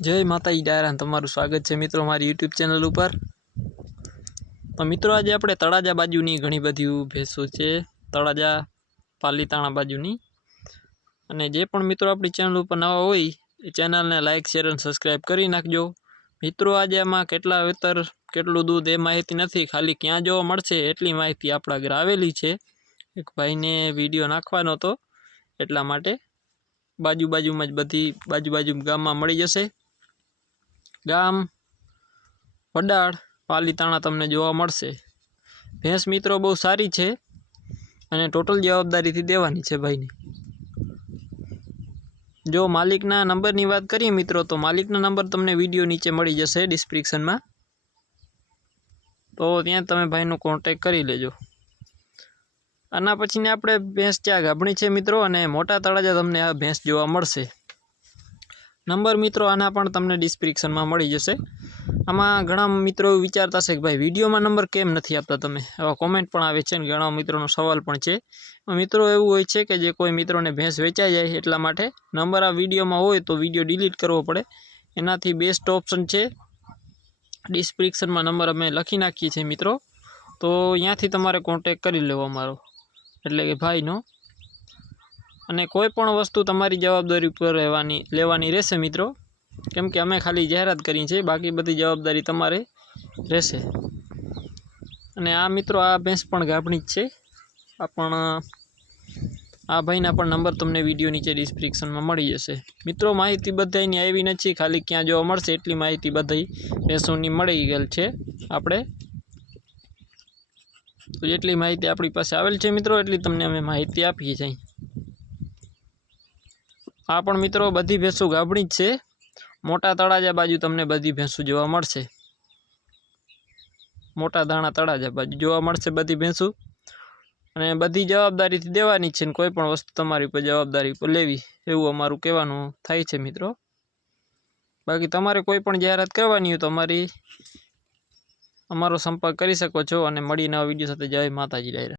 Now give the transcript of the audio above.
જય માતાજી ડાયરા તમારું સ્વાગત છે મિત્રો મારી YouTube ચેનલ ઉપર। તો મિત્રો આજે આપણે તળાજા બાજુની ઘણી બધી ભેંસો છે, તળાજા પાલીતાણા બાજુની। અને જે પણ મિત્રો આપણી ચેનલ ઉપર નવા હોય એ ચેનલને લાઈક શેર અને સબસ્ક્રાઈબ કરી નાખજો। મિત્રો આજે આમાં કેટલા વેતર કેટલું દૂધ એ માહિતી નથી, ખાલી ક્યાં જોવા મળશે એટલી માહિતી આપણા ઘરે આવેલી છે। એક ભાઈને વિડીયો નાખવાનો હતો એટલા માટે બાજુમાં જ બધી બાજુ ગામમાં મળી જશે। ગામ વડાળ પાલીતાણા તમને જોવા મળશે। ભેંસ મિત્રો બહુ સારી છે અને ટોટલ જવાબદારીથી દેવાની છે ભાઈને। જો માલિકના નંબરની વાત કરીએ મિત્રો તો માલિકના નંબર તમને વિડીયો નીચે મળી જશે ડિસ્ક્રિપ્શનમાં, તો ત્યાં તમે ભાઈનો કોન્ટેક્ટ કરી લેજો। આના પછીને આપણે ભેંસ ત્યાં ગાભણી છે મિત્રો, અને મોટા તળાજા તમને આ ભેંસ જોવા મળશે। નંબર મિત્રો આના પણ તમને ડિસ્ક્રિપ્શનમાં મળી જશે। આમાં ઘણા મિત્રો વિચારતા હશે કે ભાઈ વિડીયોમાં નંબર કેમ નથી આપતા તમે, એવા કોમેન્ટ પણ આવે છે અને ઘણા મિત્રોનો સવાલ પણ છે। મિત્રો એવું હોય છે કે જે કોઈ મિત્રોને ભેંસ વેચાઈ જાય એટલા માટે નંબર આ વિડીયોમાં હોય તો વિડીયો ડિલીટ કરવો પડે, એનાથી બેસ્ટ ઓપ્શન છે ડિસ્ક્રિપ્શનમાં નંબર અમે લખી નાખીએ છીએ મિત્રો, તો ત્યાંથી તમારે કોન્ટેક્ટ કરી લેવો અમારો એટલે કે ભાઈનો। અને કોઈ પણ વસ્તુ તમારી જવાબદારી પર લેવાની રહેશે મિત્રો, કેમ કે અમે ખાલી જાહેરાત કરી છે, બાકી બધી જવાબદારી તમારે રહેશે। અને આ મિત્રો આ ભેંસ પણ ગાભણી જ છે, આ ભાઈના પણ નંબર તમને વિડીયો નીચે ડિસ્ક્રિપ્શનમાં મળી જશે। મિત્રો માહિતી બધાની આવી નથી, ખાલી ક્યાં જોવા મળશે એટલી માહિતી બધી ભેંસોની મળી ગયેલ છે આપણે, તો જેટલી માહિતી આપણી પાસે આવેલ છે મિત્રો એટલી તમને અમે માહિતી આપીએ છીએ। આ પણ મિત્રો બધી ભેંસો ગાભણી જ છે, મોટા તળાજા બાજુ તમને બધી ભેંસો જોવા મળશે, મોટા ધાણા તળાજા બાજુ જોવા મળશે બધી ભેંસો। અને બધી જવાબદારીથી દેવાની છે, ને કોઈ પણ વસ્તુ તમારી ઉપર જવાબદારી પર લેવી એવું અમારું કહેવાનું થાય છે મિત્રો। બાકી તમારે કોઈ પણ જાહેરાત કરવાની હોય તો અમારો સંપર્ક કરી શકો છો, અને મળીને નવા વિડીયો સાથે જય માતાજી ડાયરા।